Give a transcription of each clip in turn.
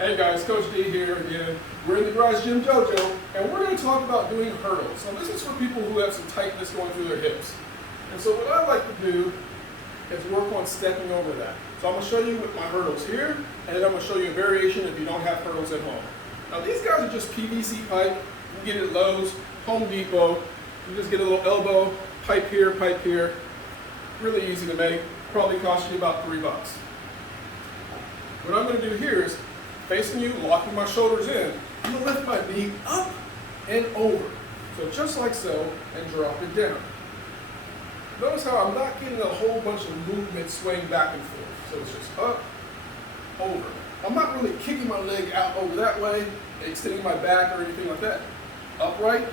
Hey guys, Coach D here again. We're in the garage Gym Dojo, and we're going to talk about doing hurdles. Now this is for people who have some tightness going through their hips. And so what I like to do is work on stepping over that. So I'm going to show you with my hurdles here, and then I'm going to show you a variation if you don't have hurdles at home. Now these guys are just PVC pipe. You can get it at Lowe's, Home Depot. You just get a little elbow, pipe here, really easy to make. Probably cost you about $3. What I'm going to do here is facing you, locking my shoulders in. I'm going to lift my knee up and over. So just like so, and drop it down. Notice how I'm not getting a whole bunch of movement swaying back and forth. So it's just up, over. I'm not really kicking my leg out over that way, extending my back or anything like that. Upright,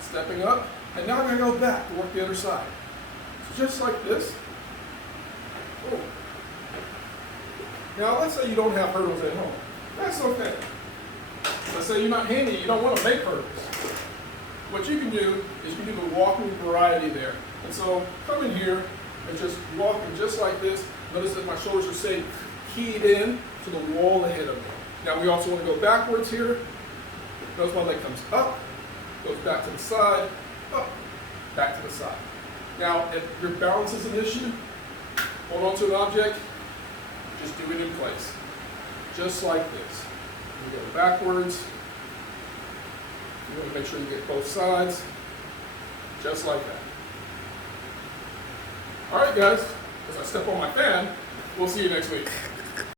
stepping up, and now I'm going to go back to work the other side. So just like this. Boom. Now let's say you don't have hurdles at home. That's okay. Let's say you're not handy, you don't want to make hurdles. What you can do is you can do the walking variety there. And so come in here and just walking just like this. Notice that my shoulders are staying keyed in to the wall ahead of me. Now we also want to go backwards here. Notice my leg comes up, goes back to the side, up, back to the side. Now if your balance is an issue, hold on to an object, just do it in place. Just like this. You go backwards. You want to make sure you get both sides. Just like that. All right, guys. As I step on my fan, we'll see you next week.